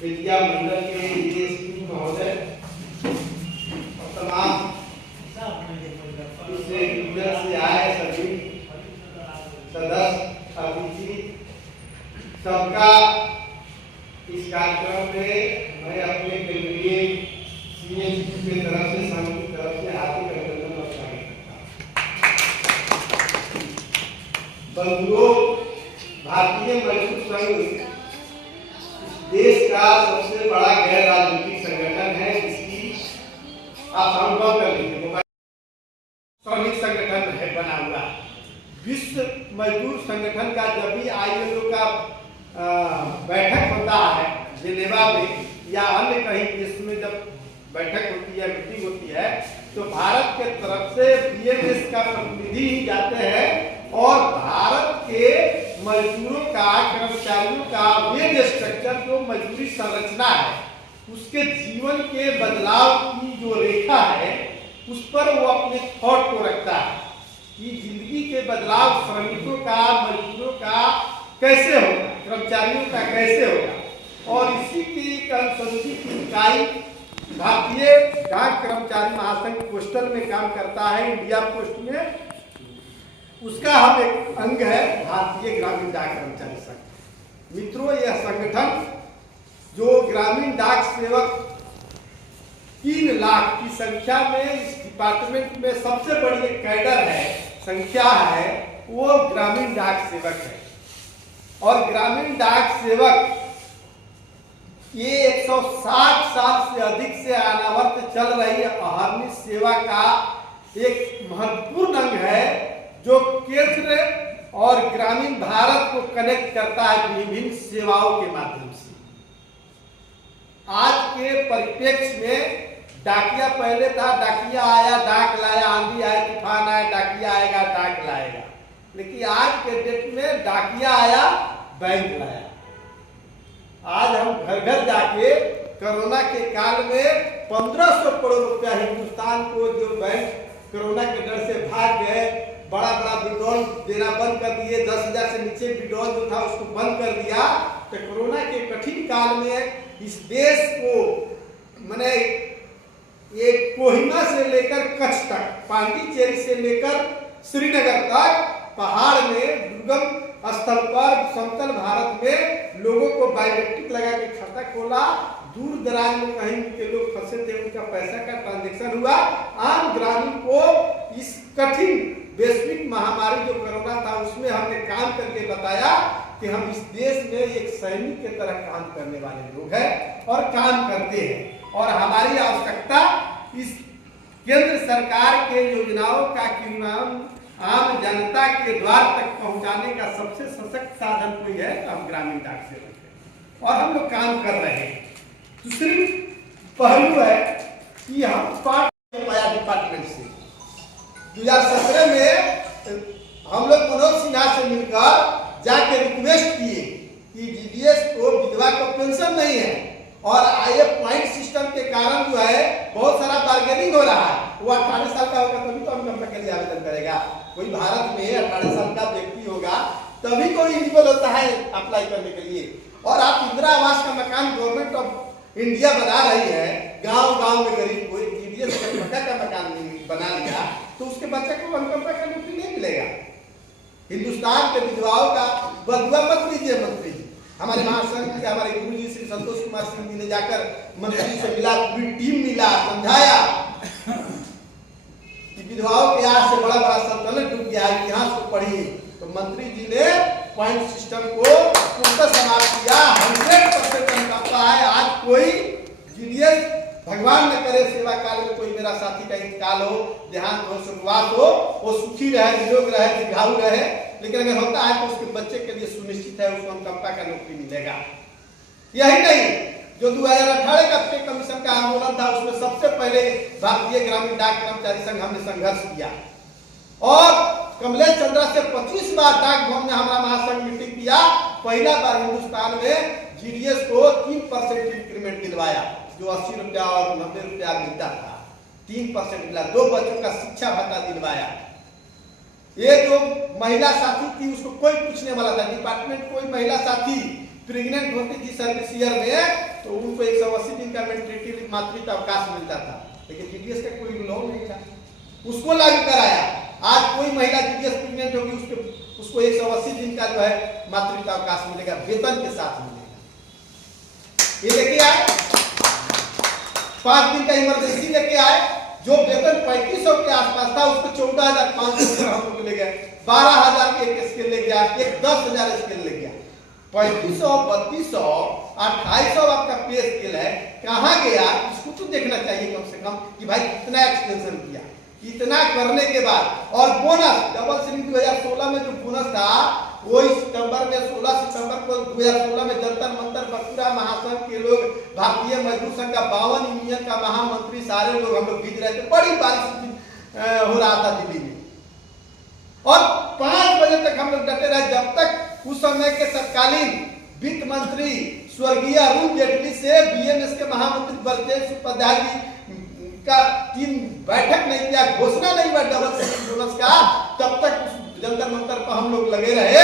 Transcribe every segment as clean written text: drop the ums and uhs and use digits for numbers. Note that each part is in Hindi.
विद्या मंडल के डीएसपी महोदय और तमाम दूसरे यूनियन से आए सभी सदस्य अतिथि सबका इस कार्यक्रम में मैं अपने केंद्रीय सीएम की तरफ से संघ की तरफ से हार्दिक अभिनंदन और स्वागत करता हूं। बंधुओं, भारतीय मजदूर संघ देश का सबसे बड़ा गैर राजनीतिक संगठन है। इसकी आप अनुभव कर लीजिए, श्रमिक संगठन है बना हुआ। विश्व मजदूर संगठन का जब भी आईएलओ का बैठक होता है जिनेवा में या अन्य कहीं देश में जब बैठक होती है, मीटिंग होती है, तो भारत के तरफ से बीएमएस का प्रतिनिधि ही जाते हैं और भारत के मजदूरों का, कर्मचारियों का वेज स्ट्रक्चर जो मजदूरी संरचना है, उसके जीवन के बदलाव की जो रेखा है उस पर वो अपने थॉट को रखता है कि जिंदगी के बदलाव श्रमिकों का, मजदूरों का कैसे होगा, कर्मचारियों का कैसे होगा। और इसी की एक अनुसूचित इकाई भारतीय डाक कर्मचारी महासंघ पोस्टल में काम करता है, इंडिया पोस्ट में। उसका हम एक अंग है भारतीय ग्रामीण डाक कर्मचारी संघ। मित्रों, यह संगठन जो ग्रामीण डाक सेवक 3 लाख की संख्या में इस डिपार्टमेंट में सबसे बड़ी एक कैडर है, संख्या है, वो ग्रामीण डाक सेवक है। और ग्रामीण डाक सेवक ये 160 साल से अधिक से अनावर्त चल रही अहर्निश सेवा का एक महत्वपूर्ण अंग है, जो केंद्र और ग्रामीण भारत को कनेक्ट करता है विभिन्न सेवाओं के माध्यम से। आज के परिप्रेक्ष्य में डाकिया पहले था, डाकिया आया डाक लाया, आंधी आया तूफान आया डाकिया आएगा डाक लाएगा, लेकिन आज के डेट में डाकिया आया बैंक लाया। आज हम घर घर जाके कोरोना के काल में 1500 करोड़ रुपया हिंदुस्तान को जो बैंक कोरोना के डर से भाग गए, बड़ा बड़ा विड्रॉल देना बंद कर दिए, 10,000 से नीचे विड्रॉल जो था उसको बंद कर दिया। तो कोरोना के कठिन काल में इस देश को मैंने ये कोहिमा से लेकर कच्छ तक, पांडिचेरी से लेकर श्रीनगर तक पहाड़ में दुर्गम स्थल पर समतल भारत में लोगों को बायोमेट्रिक लगा के खाता खोला। दूर दराज में कहीं के लोग फंसे थे, उनका पैसा का ट्रांजैक्शन हुआ। आम ग्रामीण को इस कठिन वैश्विक महामारी जो कोरोना था उसमें हमने काम करके बताया कि हम इस देश में एक सैनिक की तरह काम करने वाले लोग हैं और काम करते हैं, और हमारी आवश्यकता इस केंद्र सरकार के योजनाओं का क्रियान्वयन आम जनता के द्वार तक पहुंचाने का सबसे सशक्त साधन कोई है तो हम ग्रामीण डाक सेवक हैं, और हम लोग काम कर रहे हैं। दूसरी पहलू है कि हम पार्ट पाया डिपार्टमेंट से 2017 में हम लोग मनोज सिन्हा से मिलकर जाके रिक्वेस्ट किए कि जीडीएस को विधवा को पेंशन नहीं है, और आईए पॉइंट सिस्टम के कारण जो है बहुत सारा बार्गेनिंग हो रहा है। वो 18 साल का होगा तभी तो हम कंपनी के लिए आवेदन करेगा। कोई भारत में 18 साल का व्यक्ति होगा तभी कोई एलिजिबल होता है अप्लाई करने के लिए। और आप इंदिरा आवास का मकान गवर्नमेंट ऑफ इंडिया बना रही है, गांव-गांव में गरीब कोई जीडीएस का मकान बना लिया तो उसके बच्चे को अनुकंपा का नौकरी नहीं मिलेगा। हिंदुस्तान के विधवाओं का बदुआ मत लीजिए मंत्री जी। हमारे महासंघ के हमारे गुरु जी श्री संतोष कुमार सिंह जी ने जाकर मंत्री से मिला, पूरी टीम मिला, समझाया कि विधवाओं के आज से बड़ा बड़ा संतुलन डूब गया है, इतिहास को पढ़िए। तो मंत्री जी ने पॉइंट सिस्टम को पूर्णतः समाप्त किया। 100% अनुकंपा है। आज कोई जीडीएस भगवान न करे सेवा काल में कोई मेरा साथी का इंतकाल हो, देहांत हो, शुरुआत हो, वो सुखी रहे, निरोग रहे, दीर्घायु रहे, लेकिन अगर होता है तो उसके बच्चे के लिए सुनिश्चित है उसको अनुकंपा का नौकरी मिलेगा। यही नहीं, जो 2018 का पे कमीशन का आंदोलन था उसमें सबसे पहले भारतीय ग्रामीण डाक कर्मचारी संघ हमने संघर्ष किया, और कमलेश चंद्रा से 25 बार डाक भवन में हमारा महासंघ मीटिंग किया। पहला बार हिंदुस्तान में जीडीएस को 3% इंक्रीमेंट दिलवाया, जो 80 रुपया और 90 रुपया मिलता था, 3% मिला। 2 बच्चों का शिक्षा भत्ता दिलवाया। ये जो महिला साथी थी उसको कोई पूछने वाला था, डिपार्टमेंट कोई महिला साथी प्रेग्नेंट होती थी सर्विस ईयर में तो उनको 180 दिन का मेटर्निटी मातृत्व अवकाश मिलता था, लेकिन जीडीएस का कोई लॉ नहीं था, उसको लागू कराया। आज कोई महिला जीडीएस प्रेग्नेंट होगी उसको 180 दिन का जो है मातृत्व अवकाश मिलेगा, वेतन के साथ मिलेगा। ये लेके आए 5 दिन का इमरजेंसी लेके आए, जो वेतन 3500 के आसपास था उसको 14,500 हम लोग ले गए, 12,000 के एक स्केल ले गया, एक 10,000 स्केल ले गया। 3500, 3200, 2800 आपका पे स्केल है, कहाँ गया इसको तो देखना चाहिए कम से कम कि भाई कितना एक्सटेंशन किया। इतना करने के बाद और बोनस डबल सीलिंग 2016 में जो बोनस था वही सितंबर में 16 सितंबर को 2016 में जंतर मंतर बखुरा महासंघ के लोग, भारतीय मजदूर संघ का 52 यूनियन का महामंत्री, सारे लोग हम लोग भीज रहे थे, बड़ी बारिश हो रहा था दिल्ली में, और 5 बजे तक हम लोग डटे रहे, जब तक उस समय के तत्कालीन वित्त मंत्री स्वर्गीय अरुण जेटली से बीएमएस के महामंत्री बलदेव उपाध्याय जी का 3 बैठक नहीं किया, घोषणा नहीं हुआ डबल सीलिंग बोनस का, तब तक जंतर मंतर पर हम लोग लगे रहे,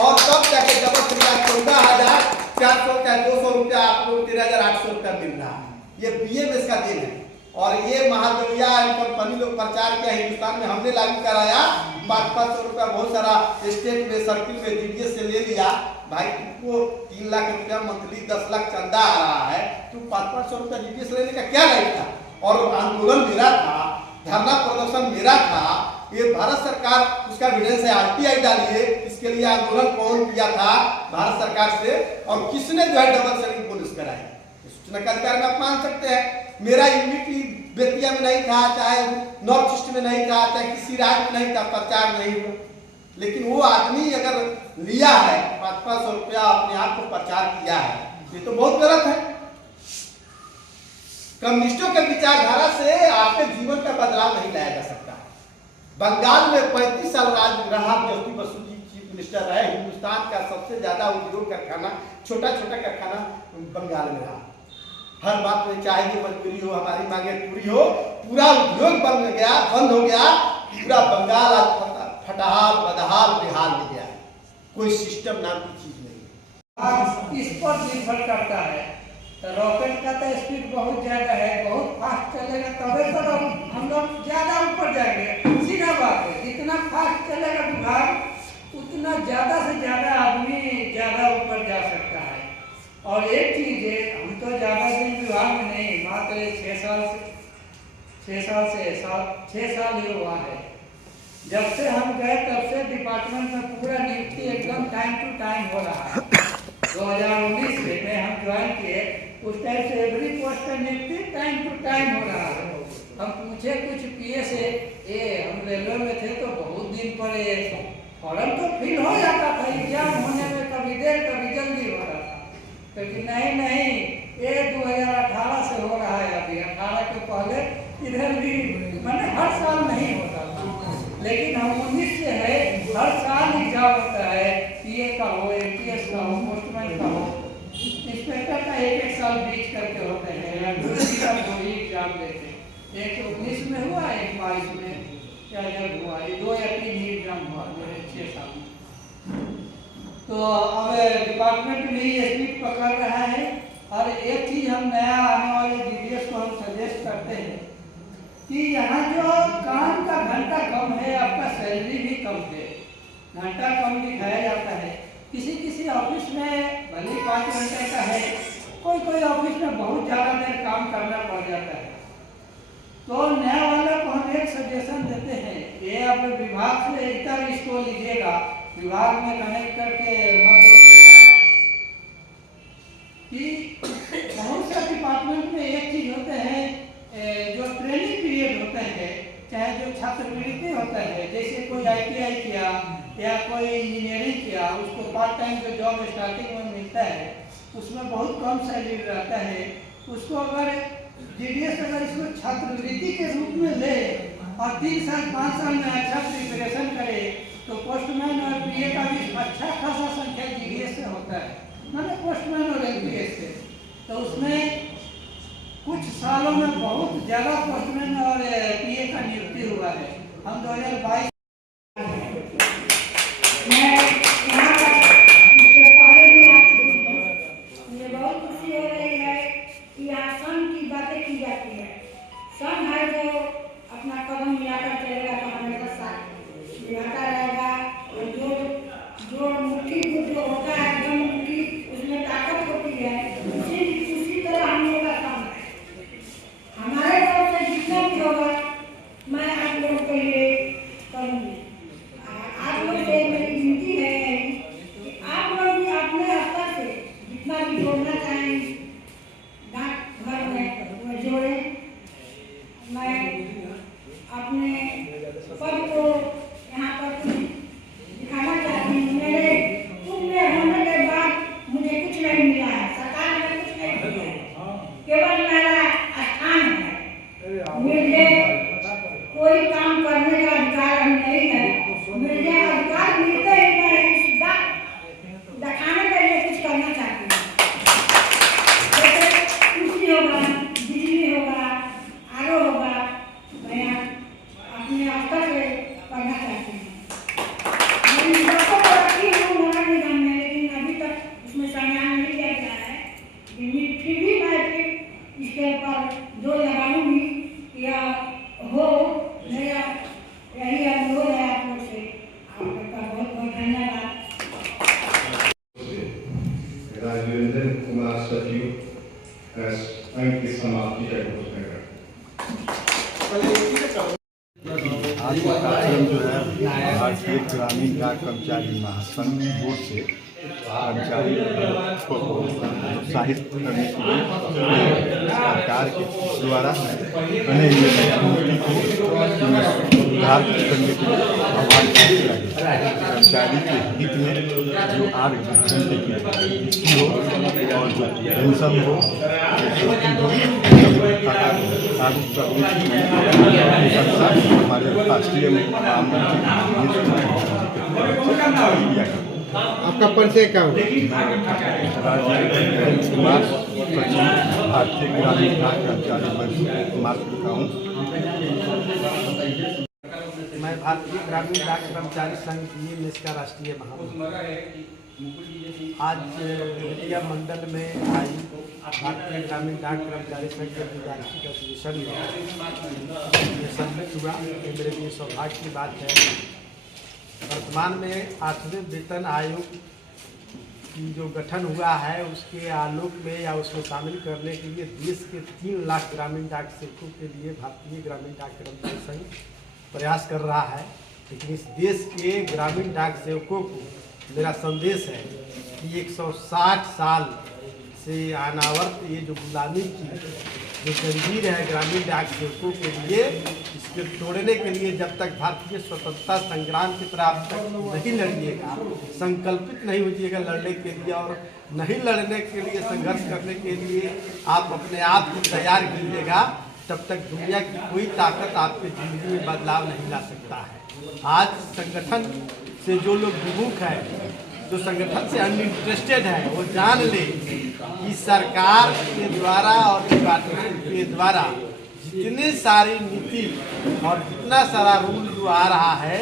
और तब जाके डबल सीलिंग 14,400 का 200 रुपया आप लोग 13,800 रुपया मिल रहा है। ये बीएमएस का दिन है। और ये महादेविया कंपनी लोग प्रचार किया हिंदुस्तान में, हमने लागू कराया। 500 रुपया बहुत सारा स्टेट में सर्किल में जीडीएस से ले लिया। भाई तुमको 3 लाख रुपया मंथली 10 लाख चंदा आ रहा है, तुम 500 रुपया जीडीएस लेने का क्या लाइक था? और आंदोलन मेरा था, धरना प्रदर्शन मेरा था। ये भारत सरकार उसका एविडेंस है, आरटीआई डालिए। इसके लिए आंदोलन कौन किया था भारत सरकार से, और किसने जो है डबल सेलिंग पुलिस कराई? सूचना का अधिकार में आप मान सकते हैं। मेरा यूनिटी बेतिया में नहीं था, चाहे नॉर्थ ईस्ट में नहीं था, चाहे किसी राज्य में नहीं था, प्रचार नहीं हुआ। लेकिन वो आदमी अगर लिया है 500 रुपया अपने आप को प्रचार किया है, ये तो बहुत गलत है। कम्युनिस्टों के विचारधारा से आपके जीवन का बदलाव नहीं लाया जा सकता। बंगाल में 35 साल राज रहा ज्योति बसु जी चीफ मिनिस्टर रहे। हिंदुस्तान का सबसे ज्यादा उद्योग कारखाना, छोटा छोटा कारखाना बंगाल में रहा। हर बात में चाहे ये मजबूरी हो, हमारी मांगे पूरी हो, पूरा उद्योग बंद हो गया। पूरा बंगाल आज फटहाल बदहाल बेहाल हो गया। कोई सिस्टम नाम की चीज नहीं। इस पर निर्भर करता है। तो रॉकेट का तो स्पीड बहुत ज्यादा है, बहुत फास्ट चलेगा, तबे तो हम लोग ज्यादा ऊपर जाएंगे। सीधा बात है, जितना फास्ट चलेगा विभाग उतना ज्यादा से ज्यादा आदमी ज्यादा ऊपर जा सकता है। और एक चीज है, हम तो ज्यादा दिन विभाग में नहीं, मात्र 6 साल ही हुआ है। जब से हम गए तब से डिपार्टमेंट में पूरा नियुक्ति एकदम टाइम टू टाइम हो रहा है। 2019 में हम ज्वाइन किए, उस टाइम से एवरी पोस्ट का नियुक्ति टाइम टू टाइम हो रहा है। हम पूछे कुछ पीए से, हम रेलवे में थे तो बहुत दिन पर फॉर्म तो फिल हो जाता था, एग्जाम होने में कभी देर कभी जल्दी हो रहा था। लेकिन नहीं, ये 2018 से हो रहा है। अभी 18 के पहले इधर भी मैंने हर साल नहीं होता था, लेकिन हम 19 से है, हर साल एग्जाम होता है। पीए का हो, एपीएस का हो, पोस्टमैन का हो, इंस्पेक्टर का एक साल बीच करके होते हैं। दो ही एग्जाम देते हैं, एक 19 में हुआ, एक 22 में, क्या जब हुआ, ये 2 या 3 ही एग्जाम हुआ मेरे 6 साल में। तो अब डिपार्टमेंट में ये स्पीड पकड़ रहा है। और एक चीज हम नया आने वाले जीडीएस को हम सजेस्ट करते हैं कि यहाँ जो काम का घंटा कम है, आपका सैलरी भी कम है, घंटा कम दिखाया जाता है। किसी ऑफिस में भले 5 घंटे का है, कोई ऑफिस में बहुत ज़्यादा देर काम करना पड़ जाता है। तो नया वाले को हम एक सजेशन देते हैं, ये अपने विभाग से इधर इसको लीजिएगा, विभाग में कनेक्ट करके मत देखिएगा कि बहुत से डिपार्टमेंट में एक चीज होते हैं, जो ट्रेनिंग पीरियड होते हैं, चाहे जो छात्रवृत्ति होता है, जैसे कोई आईटीआई किया या कोई इंजीनियरिंग किया, उसको पार्ट टाइम जो जॉब स्टार्टिंग में मिलता है, उसमें बहुत कम सैलरी रहता है। उसको अगर जीडीएस अगर इसको छात्रवृत्ति के रूप में ले और 3 साल 5 साल में अच्छा प्रिपरेशन करे, तो पोस्टमैन और पीए का भी अच्छा खासा संख्या जीडीएस से होता है, मैंने पोस्टमैन और एलपीएस से। तो उसमें कुछ सालों में बहुत ज़्यादा पोस्टमैन और पीए का नियुक्ति हुआ है। हम 2022 मैं आप लोगों के लिए संघ की समाप्ति का घोषणा करते आज का कार्यक्रम जो है भारतीय ग्रामीण डाक कर्मचारी महासंघ बोर्ड से कर्मचारी को प्रोत्साहित करने के लिए सरकार के द्वारा बने हुए नीति को सुधार करने के लिए आह्वान किया गया। कर्मचारी के हित में जो आर्थिक घंटे की हो और जो पेंशन हो हमारे राष्ट्रीय आपका परिचय क्या होगा? भारतीय ग्रामीण डाक कर्मचारी मार्ग का हूँ। मैं भारतीय ग्रामीण डाक कर्मचारी संघ BMS का राष्ट्रीय महामंत्री। आज विद्या मंडल में आई भारतीय ग्रामीण डाक कर्मचारी संघ के वार्षिक अधिवेशन में ये सम्मिलित हुआ। ये मेरे लिए सौभाग्य की बात है। वर्तमान में 8वें वेतन आयोग की जो गठन हुआ है उसके आलोक में या उसमें शामिल करने के लिए देश के 3 लाख ग्रामीण डाक सेवकों के लिए भारतीय ग्रामीण डाक कर्मचारी संघ प्रयास कर रहा है। लेकिन इस देश के ग्रामीण डाक सेवकों को मेरा संदेश है कि 160 साल से अनावर्त ये जो गुलामी की जो जंजीर है ग्रामीण डाक सेवकों के लिए, इसके तोड़ने के लिए जब तक भारतीय स्वतंत्रता संग्राम की तरह आप तक नहीं लड़िएगा, संकल्पित नहीं होइएगा लड़ने के लिए और नहीं लड़ने के लिए संघर्ष करने के लिए आप अपने आप को तैयार कीजिएगा, तब तक दुनिया की कोई ताकत आपकी जिंदगी में बदलाव नहीं ला सकता है। आज संगठन से जो लोग विमुख है, जो संगठन से अनइंटरेस्टेड है, वो जान ले कि सरकार के द्वारा और डिपार्टमेंट के द्वारा जितनी सारी नीति और जितना सारा रूल जो आ रहा है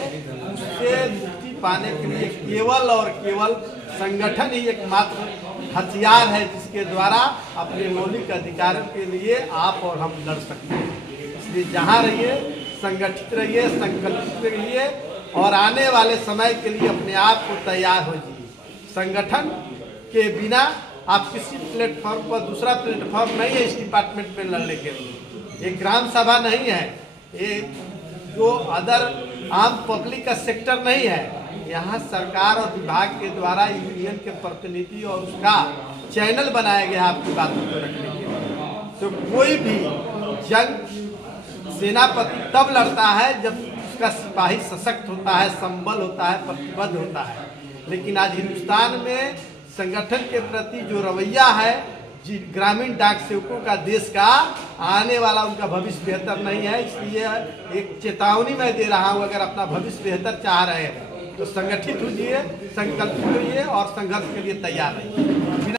उससे मुक्ति पाने के लिए केवल और केवल संगठन ही एकमात्र हथियार है जिसके द्वारा अपने मौलिक अधिकारों के लिए आप और हम लड़ सकते हैं। इसलिए जहाँ रहिए संगठित रहिए, संकल्पित रहिए और आने वाले समय के लिए अपने आप को तैयार हो जाइए। संगठन के बिना आप किसी प्लेटफॉर्म पर दूसरा प्लेटफॉर्म नहीं है इस डिपार्टमेंट में लड़ने के लिए। ये ग्राम सभा नहीं है, ये जो अदर आम पब्लिक का सेक्टर नहीं है। यहाँ सरकार और विभाग के द्वारा यूनियन के प्रतिनिधि और उसका चैनल बनाया गया आपकी बातों को रखने के लिए। तो कोई भी जंग सेनापति तब लड़ता है जब उसका सिपाही सशक्त होता है, संबल होता है, प्रतिबद्ध होता है। लेकिन आज हिंदुस्तान में संगठन के प्रति जो रवैया है, ग्रामीण डाक सेवकों का देश का आने वाला उनका भविष्य बेहतर नहीं है। इसलिए एक चेतावनी मैं दे रहा हूँ, अगर अपना भविष्य बेहतर चाह रहे हैं तो संगठित होइए, संकल्पित होइए और संघर्ष के लिए तैयार रहिए।